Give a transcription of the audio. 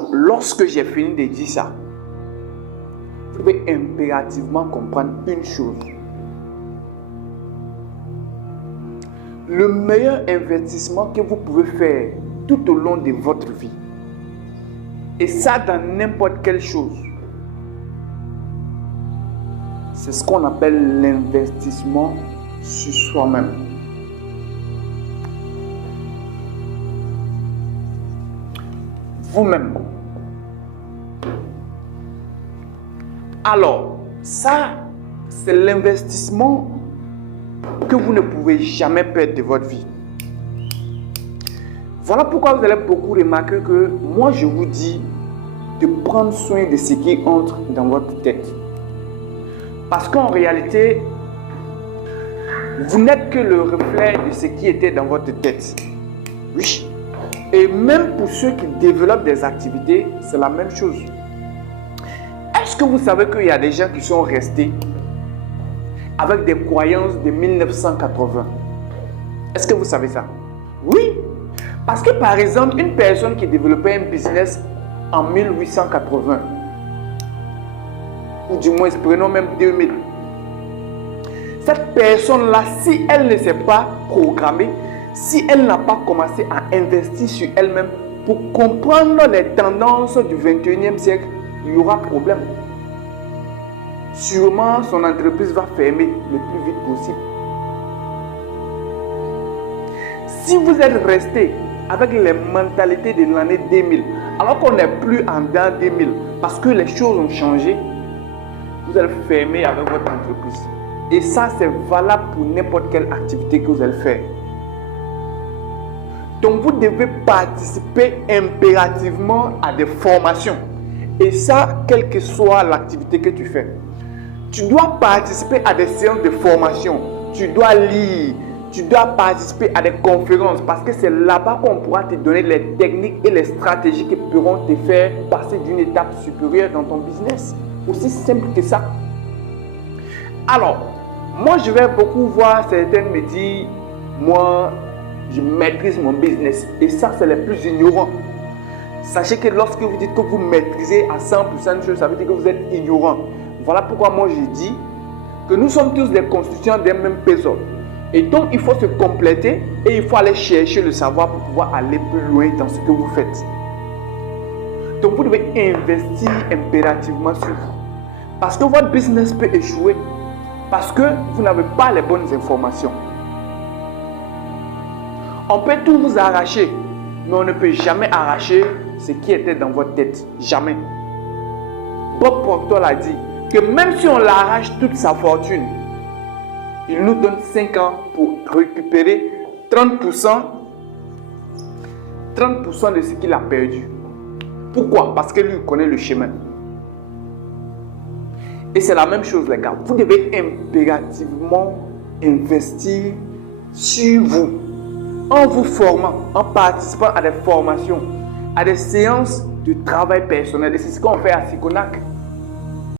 Alors, lorsque j'ai fini de dire ça, vous devez impérativement comprendre une chose. Le meilleur investissement que vous pouvez faire tout au long de votre vie, et ça dans n'importe quelle chose, c'est ce qu'on appelle l'investissement sur soi-même. Vous-même. Alors, ça, c'est l'investissement que vous ne pouvez jamais perdre de votre vie. Voilà pourquoi vous allez beaucoup remarquer que moi, je vous dis de prendre soin de ce qui entre dans votre tête. Parce qu'en réalité, vous n'êtes que le reflet de ce qui était dans votre tête. Oui. Et même pour ceux qui développent des activités, c'est la même chose. Est-ce que vous savez qu'il y a des gens qui sont restés avec des croyances de 1980? Est-ce que vous savez ça? Oui. Parce que par exemple, une personne qui développait un business en 1880, ou du moins prenons même 2000, cette personne-là, si elle ne s'est pas programmée, si elle n'a pas commencé à investir sur elle-même pour comprendre les tendances du 21e siècle, il y aura problème. Sûrement, son entreprise va fermer le plus vite possible. Si vous êtes resté avec les mentalités de l'année 2000, alors qu'on n'est plus en 2000, parce que les choses ont changé, vous allez fermer avec votre entreprise. Et ça, c'est valable pour n'importe quelle activité que vous allez faire. Donc, vous devez participer impérativement à des formations. Et ça, quelle que soit l'activité que tu fais. Tu dois participer à des séances de formation. Tu dois lire. Tu dois participer à des conférences. Parce que c'est là-bas qu'on pourra te donner les techniques et les stratégies qui pourront te faire passer d'une étape supérieure dans ton business. Aussi simple que ça. Alors, moi, je vais beaucoup voir certains me dire, moi, je maîtrise mon business. Et ça, c'est les plus ignorants. Sachez que lorsque vous dites que vous maîtrisez à 100% de choses, ça veut dire que vous êtes ignorant. Voilà pourquoi moi, je dis que nous sommes tous des constituants d'un même puzzle. Et donc, il faut se compléter et il faut aller chercher le savoir pour pouvoir aller plus loin dans ce que vous faites. Donc, vous devez investir impérativement sur vous. Parce que votre business peut échouer. Parce que vous n'avez pas les bonnes informations. On peut tout vous arracher, mais on ne peut jamais arracher ce qui était dans votre tête. Jamais. Bob Proctor a dit que même si on l'arrache toute sa fortune, il nous donne 5 ans pour récupérer 30% de ce qu'il a perdu. Pourquoi? Parce que lui connaît le chemin. Et c'est la même chose, les gars. Vous devez impérativement investir sur vous. En vous formant, en participant à des formations, à des séances de travail personnel. Et c'est ce qu'on fait à Siconac.